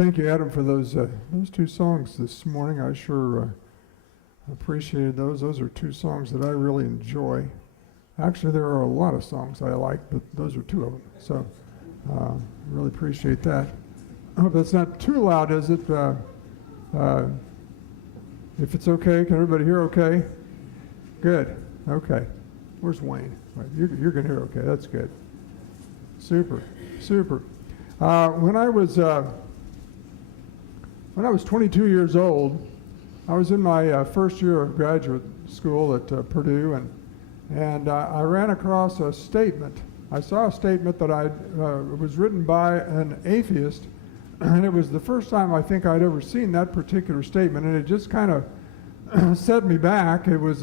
Thank you, Adam, for those two songs this morning. I sure appreciated those. Those are two songs that I really enjoy. Actually, there are a lot of songs I like, but those are two of them. So, really appreciate that. I hope that's not too loud, is it? If it's okay, can everybody hear okay? Good. Okay. Where's Wayne? Right, you're going to hear okay. That's good. Super. Super. When I was 22 years old, I was in my first year of graduate school at Purdue, and I ran across a statement. I saw a statement that was written by an atheist, and it was the first time I think I'd ever seen that particular statement, and it just kind of set me back. It was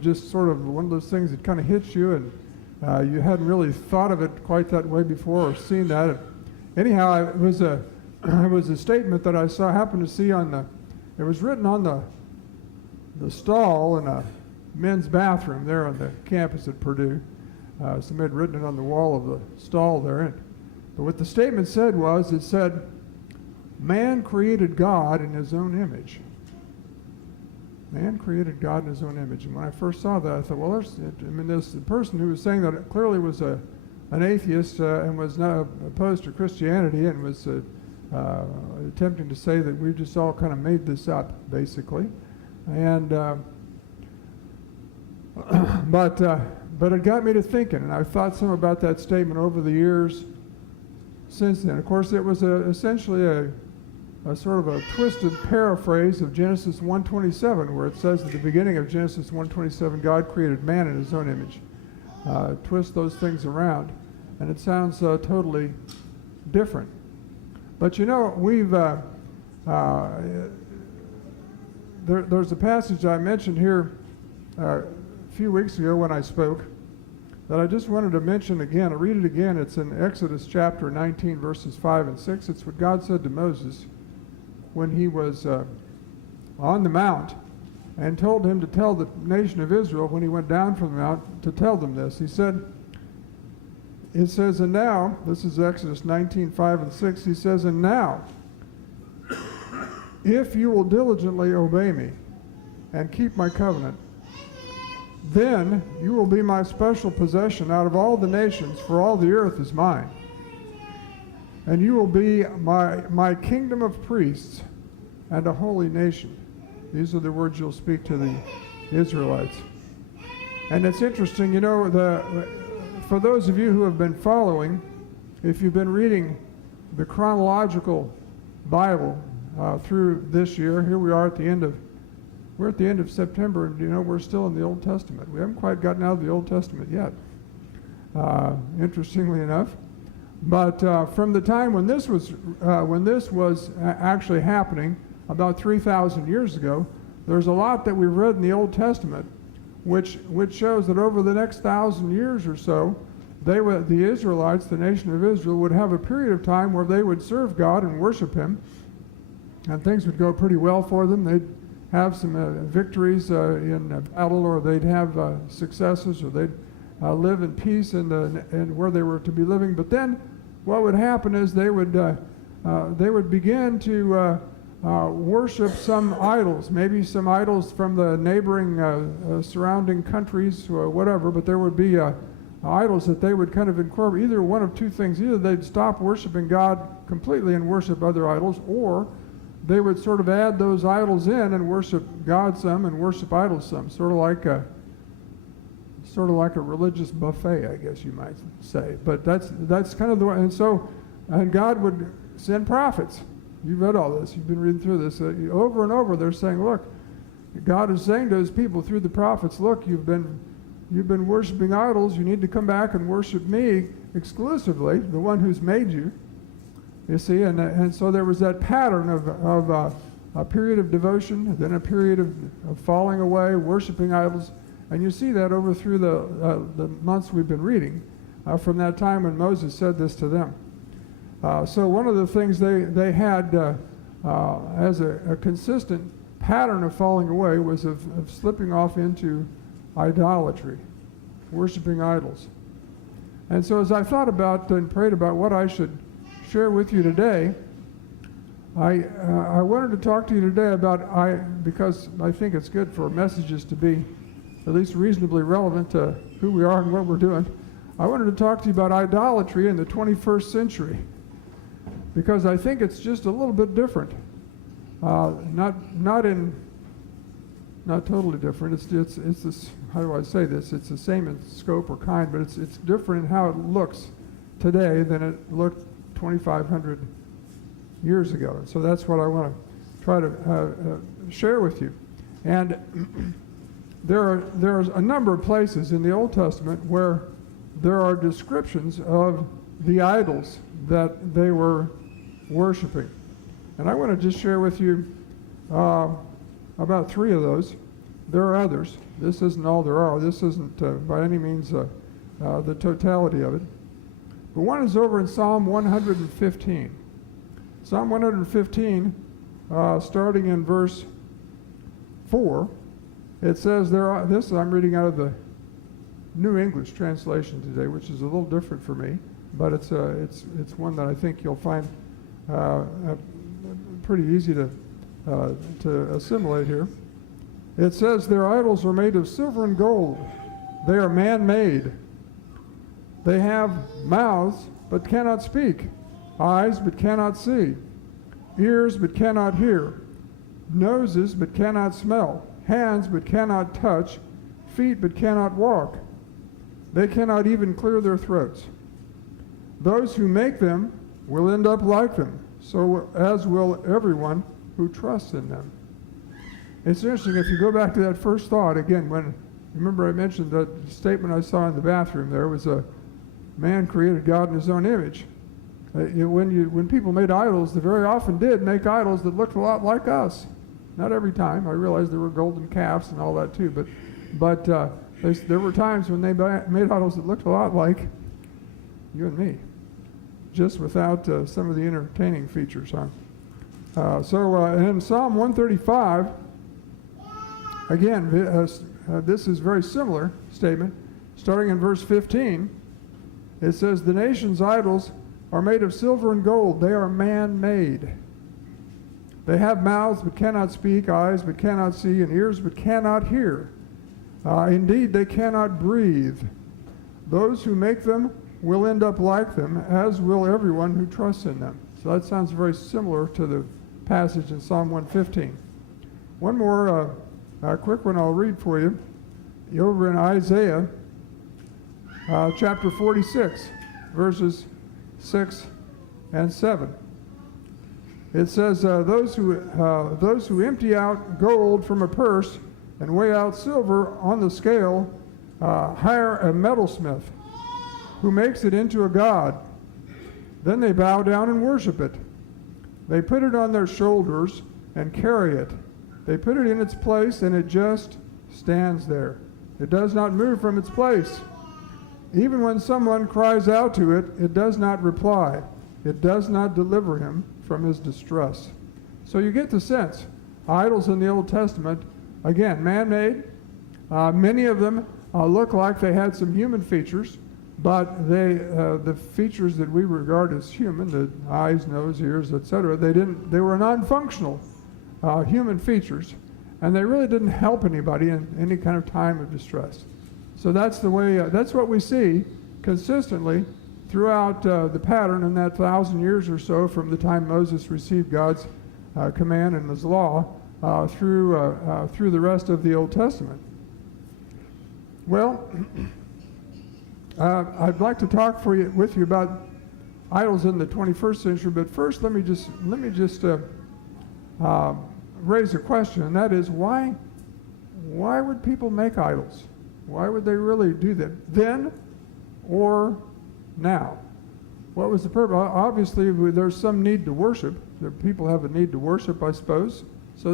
just sort of one of those things that kind of hits you, and you hadn't really thought of it quite that way before or seen that. Anyhow, it was a statement that I happened to see it was written on the stall in a men's bathroom there on the campus at Purdue. Somebody had written it on the wall of the stall there. But what the statement said was, it said, "Man created God in his own image." Man created God in his own image. And when I first saw that, I thought, well, this person who was saying that clearly was an atheist and was not opposed to Christianity and was attempting to say that we just all kind of made this up, basically. And but it got me to thinking, and I've thought some about that statement over the years since then. Of course, it was essentially a sort of a twisted paraphrase of Genesis 1:27, where it says at the beginning of Genesis 1:27, God created man in his own image. Twist those things around, and it sounds totally different. But you know, there's a passage I mentioned here a few weeks ago when I spoke that I just wanted to mention again. I'll read it again. It's in Exodus chapter 19, verses 5 and 6. It's what God said to Moses when he was on the mount and told him to tell the nation of Israel when he went down from the mount to tell them this. He said, it says, "And now," this is Exodus 19, 5 and 6, he says, "And now, if you will diligently obey me and keep my covenant, then you will be my special possession out of all the nations, for all the earth is mine. And you will be my kingdom of priests and a holy nation." These are the words you'll speak to the Israelites. And it's interesting, you know, for those of you who have been following, if you've been reading the chronological Bible through this year, here we are at the end of September, and you know, we're still in the Old Testament. We haven't quite gotten out of the Old Testament yet, interestingly enough. But from the time when this was actually happening, about 3,000 years ago, there's a lot that we've read in the Old Testament, which shows that over the next 1,000 years or so, the Israelites, the nation of Israel, would have a period of time where they would serve God and worship Him, and things would go pretty well for them. They'd have some victories in battle, or they'd have successes, or they'd live in peace and where they were to be living. But then what would happen is they would begin to worship some idols, maybe some idols from the neighboring surrounding countries or whatever, but there would be idols that they would kind of incorporate. Either one of two things: either they'd stop worshiping God completely and worship other idols, or they would sort of add those idols in and worship God some and worship idols some, sort of like a religious buffet, I guess you might say. But that's kind of the way. And God would send prophets. You've read all this. You've been reading through this. Over and over, they're saying, look, God is saying to His people through the prophets, look, you've been worshiping idols. You need to come back and worship me exclusively, the one who's made you. You see, and so there was that pattern of a period of devotion, then a period of falling away, worshiping idols. And you see that over through the months we've been reading from that time when Moses said this to them. So one of the things they had as a consistent pattern of falling away was of slipping off into idolatry, worshiping idols. And so as I thought about and prayed about what I should share with you today, I wanted to talk to you today about, because I think it's good for messages to be at least reasonably relevant to who we are and what we're doing. I wanted to talk to you about idolatry in the 21st century, because I think it's just a little bit different. Not totally different. It's this. How do I say this? It's the same in scope or kind, but it's different in how it looks today than it looked 2,500 years ago. And so that's what I want to try to share with you. And there's a number of places in the Old Testament where there are descriptions of the idols that they were worshiping. And I want to just share with you about 3 of those. There are others. This isn't all there are. This isn't by any means the totality of it. But one is over in Psalm 115. Psalm 115, starting in verse 4, it says this I'm reading out of the New English translation today, which is a little different for me, but it's one that I think you'll find pretty easy to assimilate here. It says, their idols are made of silver and gold. They are man-made. They have mouths, but cannot speak, eyes, but cannot see, ears, but cannot hear, noses, but cannot smell, hands, but cannot touch, feet, but cannot walk. They cannot even clear their throats. Those who make them will end up like them, so as will everyone who trusts in them. It's interesting, if you go back to that first thought, again, remember I mentioned that statement I saw in the bathroom there was a man created God in his own image. When people made idols, they very often did make idols that looked a lot like us. Not every time. I realize there were golden calves and all that too, but there were times when they made idols that looked a lot like you and me, just without some of the entertaining features. And in Psalm 135, again, this is very similar statement. Starting in verse 15, it says, the nation's idols are made of silver and gold. They are man-made. They have mouths but cannot speak, eyes but cannot see, and ears but cannot hear. Indeed, they cannot breathe. Those who make them will end up like them, as will everyone who trusts in them. So that sounds very similar to the passage in Psalm 115. One more quick one I'll read for you. Over in Isaiah chapter 46, verses 6 and 7. It says, those who empty out gold from a purse and weigh out silver on the scale hire a metalsmith who makes it into a god. Then they bow down and worship it. They put it on their shoulders and carry it. They put it in its place, and it just stands there. It does not move from its place. Even when someone cries out to it, it does not reply. It does not deliver him from his distress. So you get the sense. Idols in the Old Testament, again, man-made. Many of them look like they had some human features, but the features that we regard as human, the eyes, nose, ears, etc., they were non-functional human features, and they really didn't help anybody in any kind of time of distress. So that's the way. That's what we see consistently throughout the pattern in that 1,000 years or so from the time Moses received God's command and his law through the rest of the Old Testament. Well, I'd like to talk with you about idols in the 21st century, but first let me just raise a question, and that is why would people make idols? Why would they really do that then or now? What was the purpose? Obviously, there's some need to worship. People have a need to worship, I suppose. So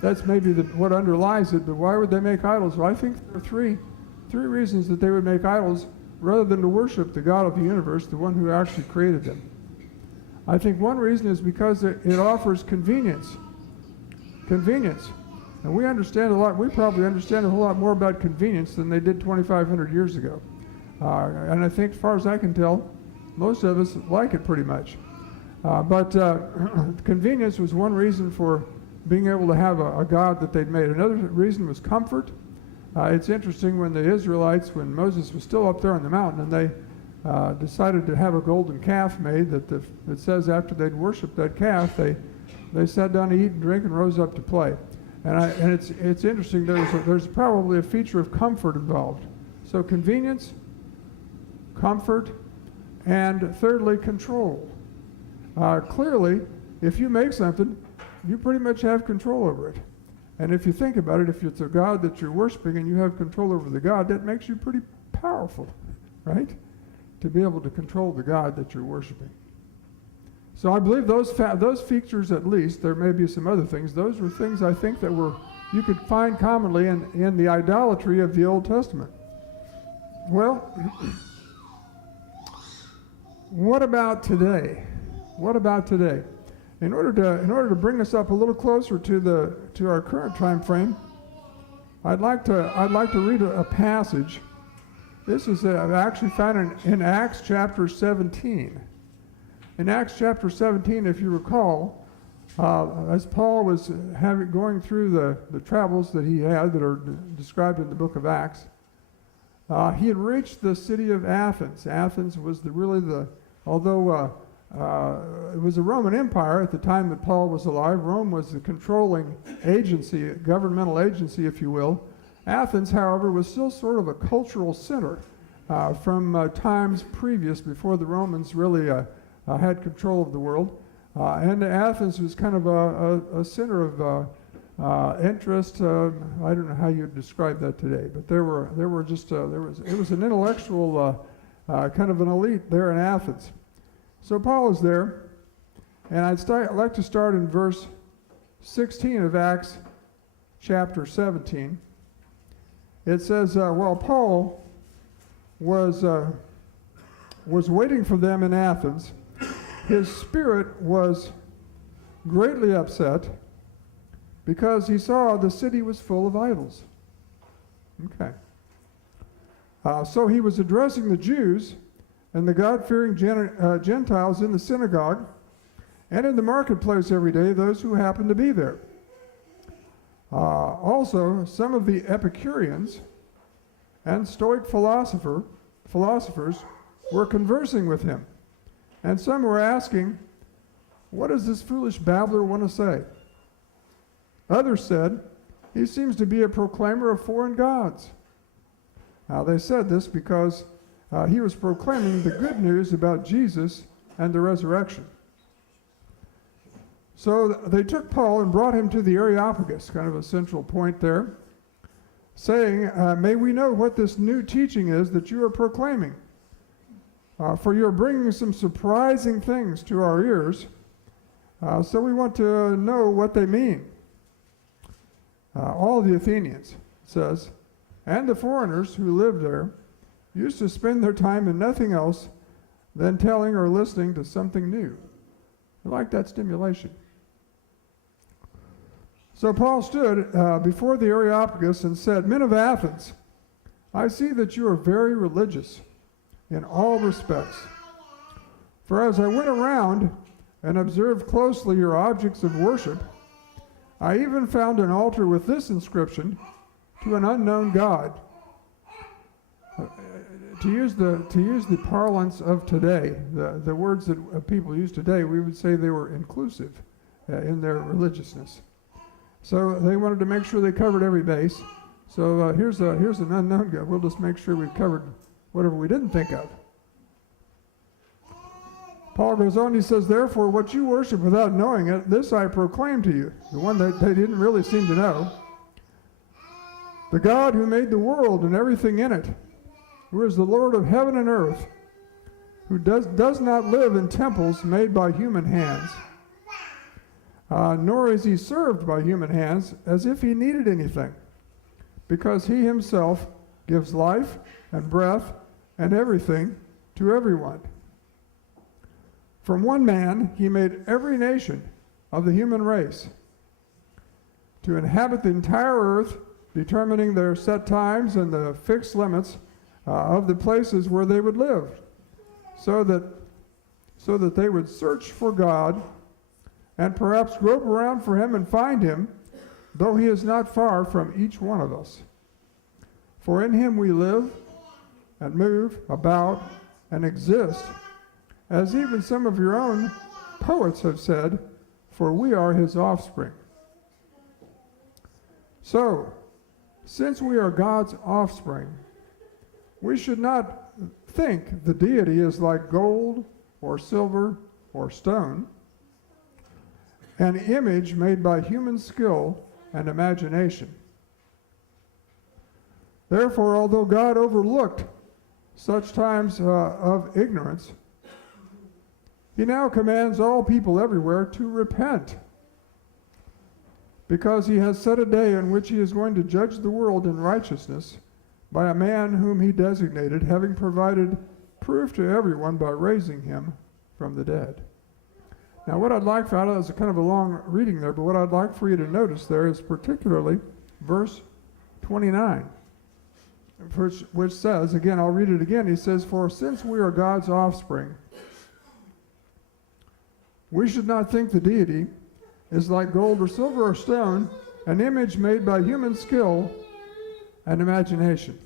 that's maybe what underlies it. But why would they make idols? Well, I think there are three reasons that they would make idols rather than to worship the God of the universe, the one who actually created them. I think one reason is because it offers convenience. Convenience. And we understand a lot. We probably understand a whole lot more about convenience than they did 2,500 years ago. And I think, as far as I can tell, most of us like it pretty much. But convenience was one reason for being able to have a god that they'd made. Another reason was comfort. It's interesting when the Israelites, when Moses was still up there on the mountain, and they decided to have a golden calf made, it says after they'd worshiped that calf, they sat down to eat and drink and rose up to play. And it's interesting. There's probably a feature of comfort involved. So convenience, comfort, and thirdly, control. Clearly, if you make something, you pretty much have control over it. And if you think about it, if it's a God that you're worshiping and you have control over the God, that makes you pretty powerful, right? To be able to control the God that you're worshiping. So I believe those features, at least, there may be some other things, those were things I think that you could find commonly in the idolatry of the Old Testament. Well, what about today? What about today? In order to bring us up a little closer to our current time frame, I'd like to read a passage. This is actually found in Acts chapter 17. In Acts chapter 17, if you recall, as Paul was going through the travels that he had that are described in the book of Acts, he had reached the city of Athens. Athens was although it was a Roman Empire at the time that Paul was alive. Rome was the controlling agency, governmental agency, if you will. Athens, however, was still sort of a cultural center from times previous, before the Romans really had control of the world. And Athens was kind of a center of interest. I don't know how you'd describe that today, but it was an intellectual kind of an elite there in Athens. So Paul is there, and I'd like to start in verse 16 of Acts chapter 17. It says, while Paul was waiting for them in Athens, his spirit was greatly upset because he saw the city was full of idols. Okay. So he was addressing the Jews and the God-fearing Gentiles in the synagogue and in the marketplace every day, those who happened to be there. Also, some of the Epicureans and Stoic philosophers were conversing with him, and some were asking, "What does this foolish babbler want to say?" Others said, "He seems to be a proclaimer of foreign gods." Now, they said this because he was proclaiming the good news about Jesus and the resurrection. So they took Paul and brought him to the Areopagus, kind of a central point there, saying, "May we know what this new teaching is that you are proclaiming? For you are bringing some surprising things to our ears, so we want to know what they mean." All the Athenians, it says, and the foreigners who lived there, used to spend their time in nothing else than telling or listening to something new. I like that stimulation. So Paul stood before the Areopagus and said, "Men of Athens, I see that you are very religious in all respects. For as I went around and observed closely your objects of worship, I even found an altar with this inscription, 'To an unknown God.'" To use the parlance of today, the words that people use today, we would say they were inclusive in their religiousness. So they wanted to make sure they covered every base. So here's an unknown God. We'll just make sure we've covered whatever we didn't think of. Paul goes on, he says, "Therefore, what you worship without knowing it, this I proclaim to you," the one that they didn't really seem to know. "The God who made the world and everything in it, who is the Lord of heaven and earth, who does not live in temples made by human hands, nor is he served by human hands as if he needed anything, because he himself gives life and breath and everything to everyone. From one man he made every nation of the human race to inhabit the entire earth, determining their set times and the fixed limits of the places where they would live, so that so that they would search for God and perhaps grope around for him and find him, though he is not far from each one of us. For in him we live and move about and exist, as even some of your own poets have said, for we are his offspring. So, since we are God's offspring, we should not think the deity is like gold or silver or stone, an image made by human skill and imagination. Therefore, although God overlooked such times of ignorance, he now commands all people everywhere to repent, because he has set a day in which he is going to judge the world in righteousness by a man whom he designated, having provided proof to everyone by raising him from the dead. Now, what I'd like for, I know it's kind of a long reading there, but what I'd like for you to notice there is particularly verse 29, which says, again, I'll read it again. He says, for since we are God's offspring, we should not think the deity is like gold or silver or stone, an image made by human skill and imagination.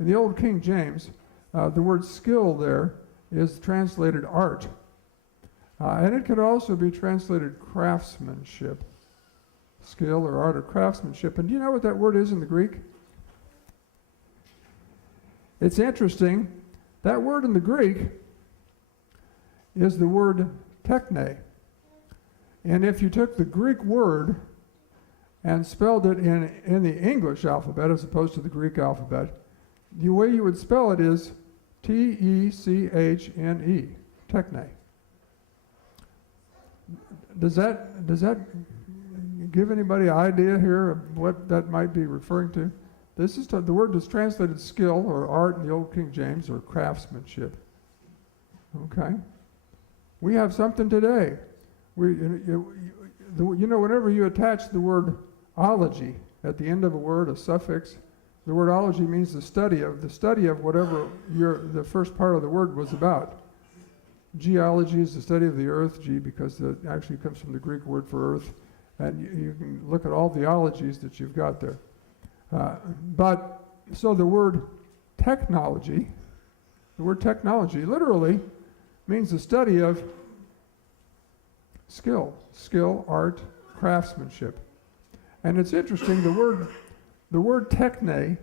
In the Old King James, the word skill there is translated art. And it could also be translated craftsmanship. Skill or art or craftsmanship. And do you know what that word is in the Greek? It's interesting. That word in the Greek is the word techne. And if you took the Greek word and spelled it in the English alphabet as opposed to the Greek alphabet, the way you would spell it is T-E-C-H-N-E, techne. Does that give anybody an idea here of what that might be referring to? This is the word that's translated skill or art in the Old King James, or craftsmanship. Okay? We have something today. Whenever you attach the word ology at the end of a word, a suffix, the word ology means the study of whatever the first part of the word was about. Geology is the study of the earth, because it actually comes from the Greek word for earth, and you can look at all the ologies that you've got there. So the word technology literally means the study of skill, art, craftsmanship. And it's interesting, the word techne,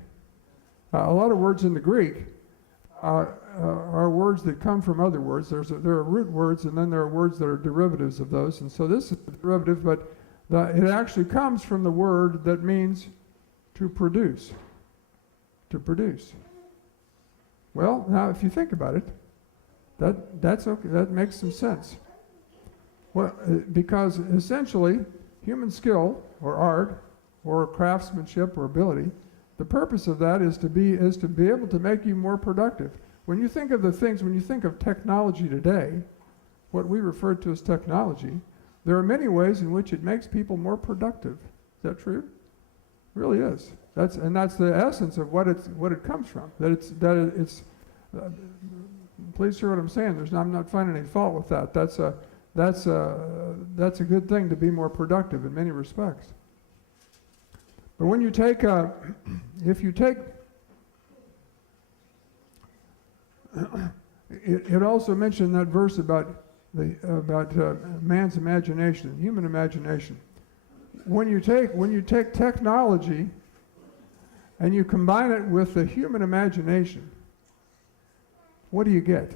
a lot of words in the Greek are words that come from other words. There are root words, and then there are words that are derivatives of those. And so this is a derivative, but it actually comes from the word that means to produce. To produce. Well, now if you think about it, that's okay. That makes some sense. Well, because essentially, human skill or art or craftsmanship or ability, the purpose of that is to be able to make you more productive. When you think of technology today, what we refer to as technology, there are many ways in which it makes people more productive. Is that true? It really is. That's the essence of what it comes from. Please hear what I'm saying. I'm not finding any fault with that. That's a good thing, to be more productive in many respects. But when you take, it also mentioned that verse about man's imagination, human imagination. When you take technology and you combine it with the human imagination, what do you get?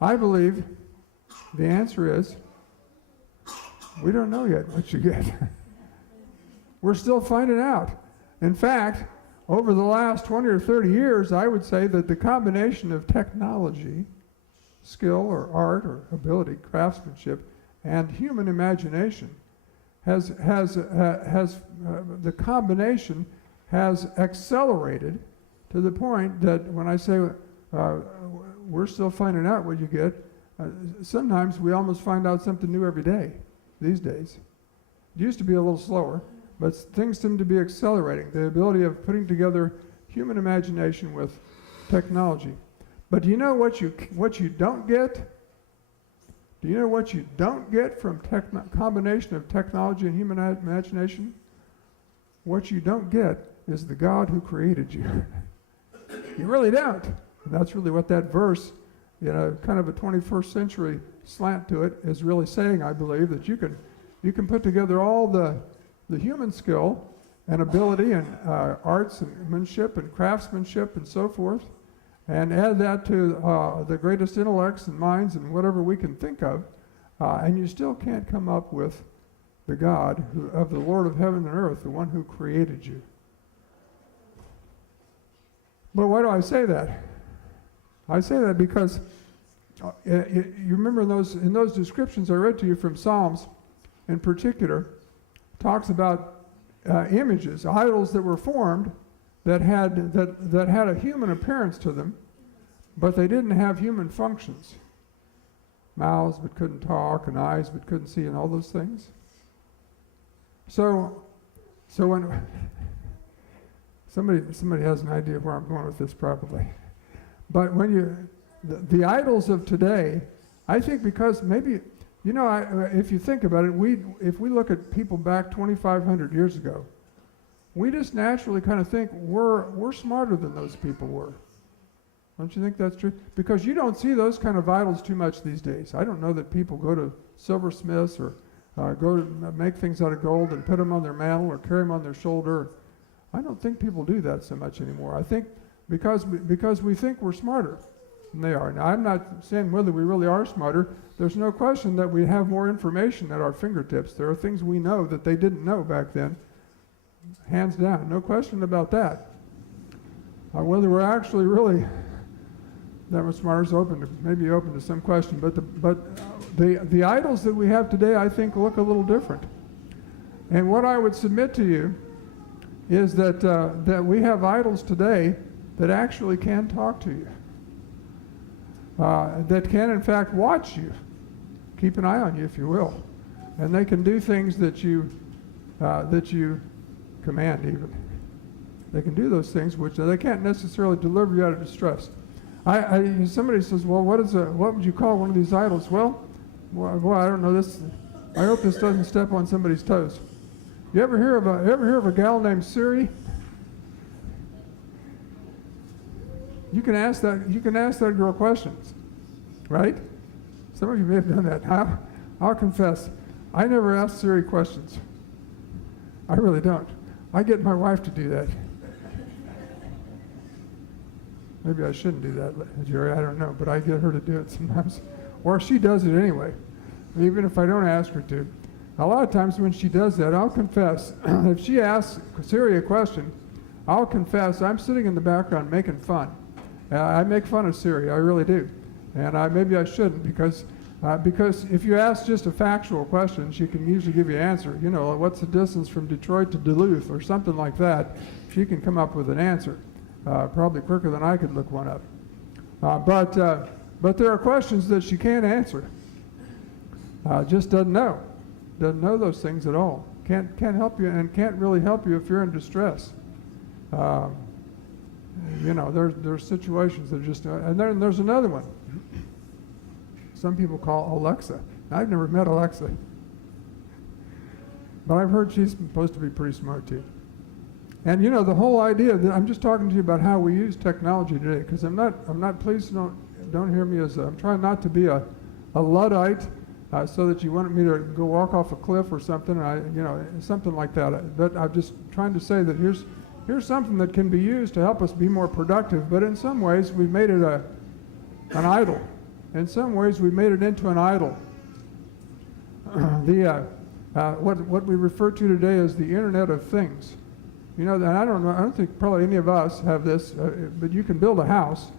I believe the answer is, we don't know yet what you get. We're still finding out. In fact, over the last 20 or 30 years, I would say that the combination of technology, skill or art or ability, craftsmanship, and human imagination the combination has accelerated to the point that when I say we're still finding out what you get, sometimes we almost find out something new every day these days. It used to be a little slower, but things seem to be accelerating. The ability of putting together human imagination with technology. But do you know what you don't get? Do you know what you don't get from combination of technology and human imagination? What you don't get is the God who created you. You really don't. And that's really what that verse, kind of a 21st century slant to it, is really saying, I believe, that you can put together all the human skill and ability and artsmanship and craftsmanship and so forth, and add that to the greatest intellects and minds and whatever we can think of, and you still can't come up with the God of the Lord of heaven and earth, the one who created you. But why do I say that? I say that because you remember in those descriptions I read to you from Psalms, in particular, talks about images, idols that were formed that had a human appearance to them, but they didn't have human functions. Mouths but couldn't talk, and eyes but couldn't see, and all those things. So when somebody has an idea where I'm going with this probably, but when the idols of today, I think because maybe, if you think about it, if we look at people back 2,500 years ago, we just naturally kind of think we're smarter than those people were. Don't you think that's true? Because you don't see those kind of idols too much these days. I don't know that people go to silversmiths or go to make things out of gold and put them on their mantle or carry them on their shoulder. I don't think people do that so much anymore. I think because we think we're smarter than they are. Now, I'm not saying whether we really are smarter. There's no question that we have more information at our fingertips. There are things we know that they didn't know back then. Hands down, no question about that. Whether we're actually really that much smarter is maybe open to some question. But the idols that we have today, I think, look a little different. And what I would submit to you is that we have idols today that actually can talk to you, that can, in fact, watch you, keep an eye on you, if you will, and they can do things that you command even. They can do those things which they can't necessarily deliver you out of distress. Somebody says, well, what would you call one of these idols? Well, I don't know this. I hope this doesn't step on somebody's toes. You ever hear of a gal named Siri? You can ask that girl questions, right? Some of you may have done that. I'll confess, I never ask Siri questions. I really don't. I get my wife to do that. Maybe I shouldn't do that, Jerry, I don't know, but I get her to do it sometimes. Or she does it anyway, even if I don't ask her to. A lot of times when she does that, I'll confess, if she asks Siri a question, I'll confess I'm sitting in the background making fun. I make fun of Siri, I really do. And maybe I shouldn't, because if you ask just a factual question, she can usually give you an answer. What's the distance from Detroit to Duluth or something like that? She can come up with an answer. Probably quicker than I could look one up. But there are questions that she can't answer. Just doesn't know those things at all. Can't help you, and can't really help you if you're in distress. There's situations that just, and then there's another one. Some people call Alexa. I've never met Alexa, but I've heard she's supposed to be pretty smart too. And the whole idea that I'm just talking to you about how we use technology today, because I'm not. Please don't hear me as I'm trying not to be a Luddite, so that you wanted me to go walk off a cliff or something. Something like that. But I'm just trying to say that here's something that can be used to help us be more productive. But in some ways, we've made it an idol. In some ways, we made it into an idol. What we refer to today as the Internet of Things. And I don't think probably any of us have this, but you can build a house,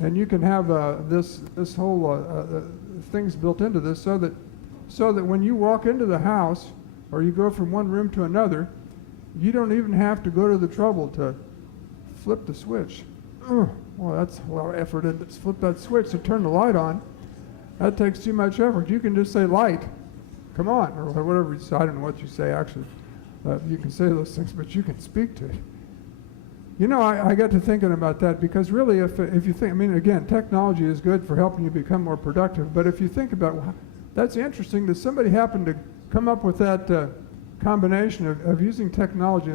and you can have this whole things built into this, so that when you walk into the house or you go from one room to another, you don't even have to go to the trouble to flip the switch. Well, that's a lot of effort to flip that switch to turn the light on. That takes too much effort. You can just say light, come on, or whatever you say. I don't know what you say actually. You can say those things, but you can speak to it. You know, I got to thinking about that because really, if you think, I mean, again, technology is good for helping you become more productive. But if you think about, well, that's interesting that somebody happened to come up with that combination of using technology.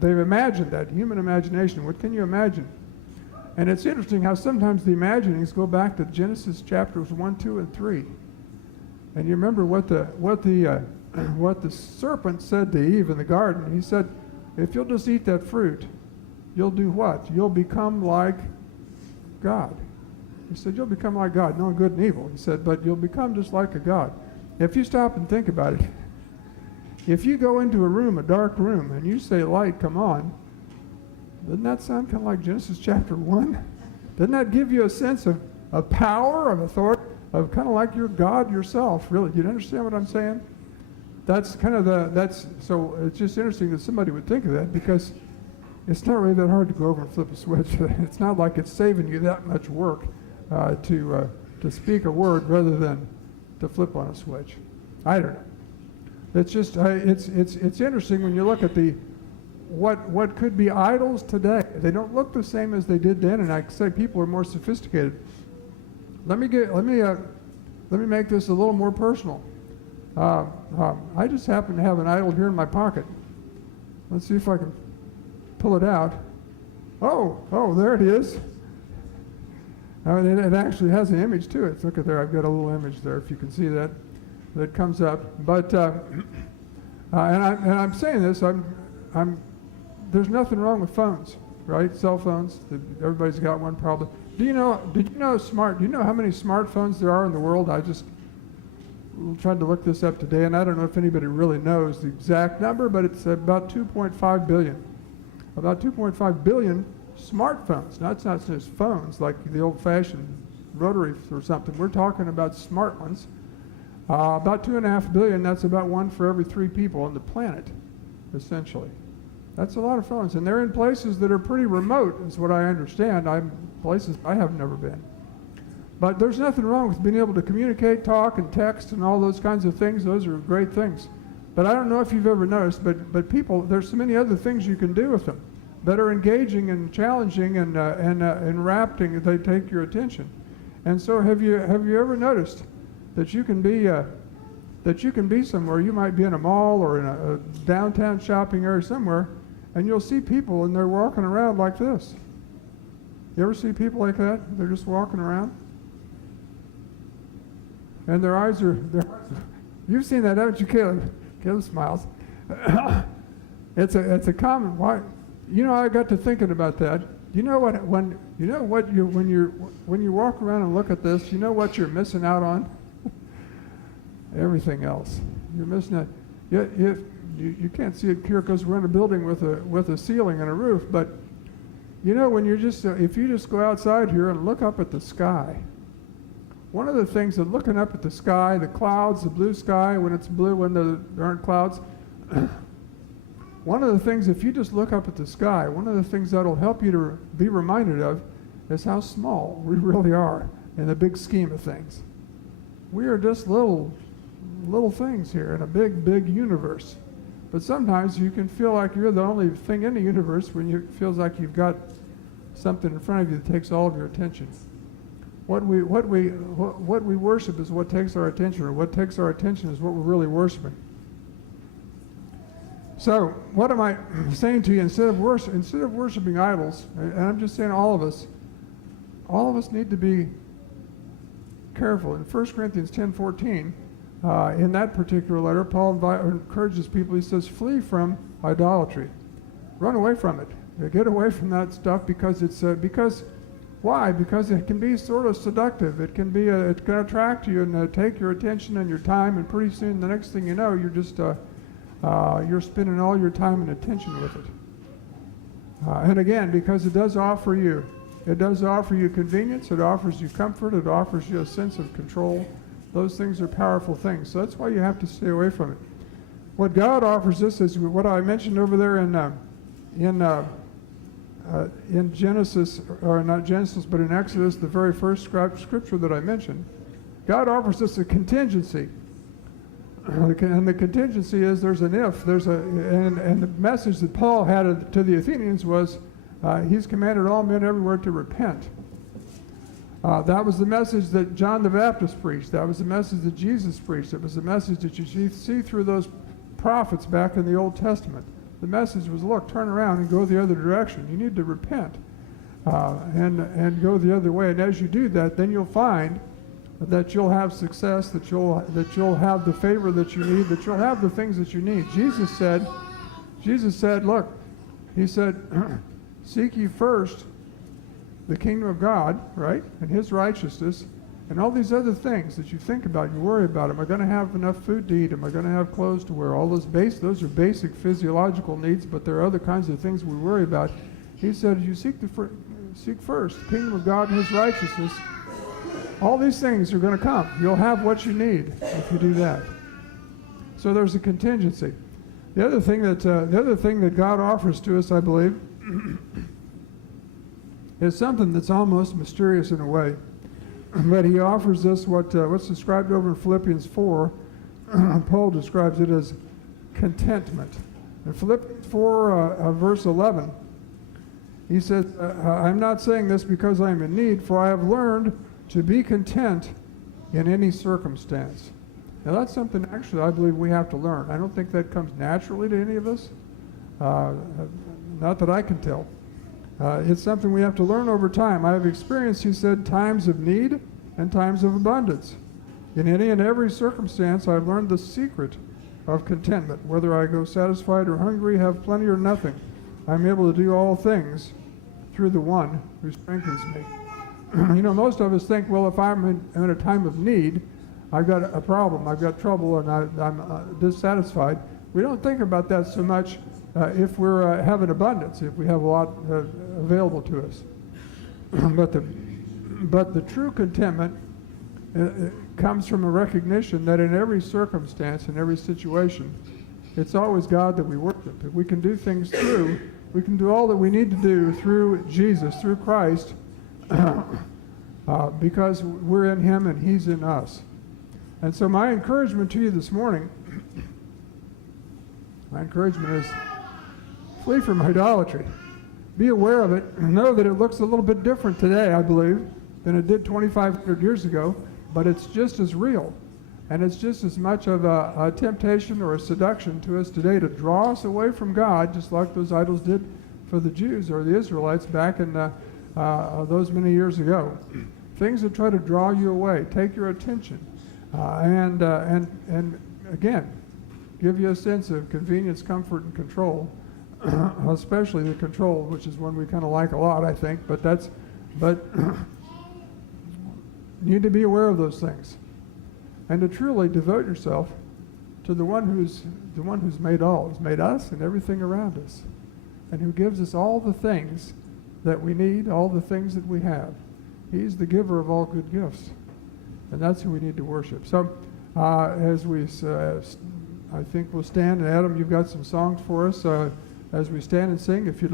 They've imagined that, human imagination. What can you imagine? And it's interesting how sometimes the imaginings go back to Genesis chapters 1, 2, and 3. And you remember what the serpent said to Eve in the garden. He said, if you'll just eat that fruit, you'll do what? You'll become like God. He said, you'll become like God, knowing good and evil. He said, but you'll become just like a God. If you stop and think about it, if you go into a room, a dark room, and you say, light, come on, doesn't that sound kind of like Genesis chapter 1? Doesn't that give you a sense of power, of authority, of kind of like you're God yourself, really? Do you understand what I'm saying? That's kind of so it's just interesting that somebody would think of that, because it's not really that hard to go over and flip a switch. It's not like it's saving you that much work to speak a word rather than to flip on a switch. I don't know. It's just it's interesting when you look at what could be idols today. They don't look the same as they did then, and I say people are more sophisticated. Let me make this a little more personal. I just happen to have an idol here in my pocket. Let's see if I can pull it out. Oh, there it is. It actually has an image to it. Look at there. I've got a little image there, if you can see that comes up. But and I'm saying this. There's nothing wrong with phones, right? Cell phones. Everybody's got one probably. Did you know how many smartphones there are in the world? I just tried to look this up today, and I don't know if anybody really knows the exact number, but it's about 2.5 billion. About 2.5 billion smartphones. Now, it's not just phones like the old-fashioned rotary or something. We're talking about smart ones. About 2.5 billion, that's about one for every 3 people on the planet, essentially. That's a lot of phones, and they're in places that are pretty remote, is what I understand. Places I have never been. But there's nothing wrong with being able to communicate, talk, and text, and all those kinds of things. Those are great things. But I don't know if you've ever noticed, but people, there's so many other things you can do with them that are engaging and challenging and enrapting. They take your attention. And so, have you ever noticed that you can be somewhere? You might be in a mall or in a downtown shopping area somewhere, and you'll see people and they're walking around like this. You ever see people like that? They're just walking around, and their eyes are. You've seen that, haven't you, Caleb? Caleb smiles. It's a common. Why? You know, I got to thinking about that. You know what? When you walk around and look at this, you know what you're missing out on? Everything else. You're missing out. You can't see it here because we're in a building with a ceiling and a roof. But you know, when if you just go outside here and look up at the sky. One of the things that looking up at the sky, the clouds, the blue sky, when it's blue, when there aren't clouds, one of the things, if you just look up at the sky, one of the things that'll help you to be reminded of is how small we really are in the big scheme of things. We are just little things here in a big, big universe. But sometimes you can feel like you're the only thing in the universe when it feels like you've got something in front of you that takes all of your attention. What we worship is what takes our attention, or what takes our attention is what we're really worshiping. So, what am I saying to you? Instead of worshiping idols, and I'm just saying all of us need to be careful. In 1 Corinthians 10:14, in that particular letter, Paul encourages people. He says, "Flee from idolatry, run away from it, get away from that stuff because." Why? Because it can be sort of seductive. It can attract you and take your attention and your time, and pretty soon, the next thing you know, you're just you're spending all your time and attention with it. And again, because it does offer you convenience, it offers you comfort, it offers you a sense of control. Those things are powerful things. So that's why you have to stay away from it. What God offers us is what I mentioned over there in Genesis, or not Genesis, but in Exodus, the very first scripture that I mentioned. God offers us a contingency. And the contingency is there's an if, and the message that Paul had to the Athenians was He's commanded all men everywhere to repent. That was the message that John the Baptist preached. That was the message that Jesus preached. It was the message that you see through those prophets back in the Old Testament. The message was, look, turn around and go the other direction. You need to repent and go the other way. And as you do that, then you'll find that you'll have success, that you'll have the favor that you need, that you'll have the things that you need. Jesus said, look, he said, seek ye first the kingdom of God, right, and his righteousness, and all these other things that you think about, you worry about. Am I going to have enough food to eat? Am I going to have clothes to wear? All those are basic physiological needs, but there are other kinds of things we worry about. He said, you seek first the kingdom of God and his righteousness. All these things are going to come. You'll have what you need if you do that. So there's a contingency. The other thing that God offers to us, I believe, is something that's almost mysterious in a way. But he offers us what's described over in Philippians 4. Paul describes it as contentment. In Philippians 4, verse 11, he says, I'm not saying this because I am in need, for I have learned to be content in any circumstance. Now that's something actually I believe we have to learn. I don't think that comes naturally to any of us. Not that I can tell. It's something we have to learn over time. I have experienced, he said, times of need and times of abundance. In any and every circumstance, I've learned the secret of contentment. Whether I go satisfied or hungry, have plenty or nothing, I'm able to do all things through the one who strengthens me. Most of us think, well, if I'm in a time of need, I've got a problem, I've got trouble, and I'm dissatisfied. We don't think about that so much if we're having abundance, if we have a lot available to us. But the true contentment comes from a recognition that in every circumstance, in every situation, it's always God that we worship. If we can do things through, we can do all that we need to do through Jesus, through Christ, because we're in him and he's in us. And so my encouragement to you this morning, is flee from idolatry. Be aware of it. Know that it looks a little bit different today, I believe, than it did 2,500 years ago, but it's just as real. And it's just as much of a temptation or a seduction to us today to draw us away from God, just like those idols did for the Jews or the Israelites back in those many years ago. Things that try to draw you away, take your attention, and again, give you a sense of convenience, comfort, and control, especially the control, which is one we kind of like a lot, I think. But you need to be aware of those things, and to truly devote yourself to the one who's made all, who's made us and everything around us, and who gives us all the things that we need, all the things that we have. He's the giver of all good gifts, and that's who we need to worship. So, as we, I think we'll stand. And Adam, you've got some songs for us as we stand and sing. If you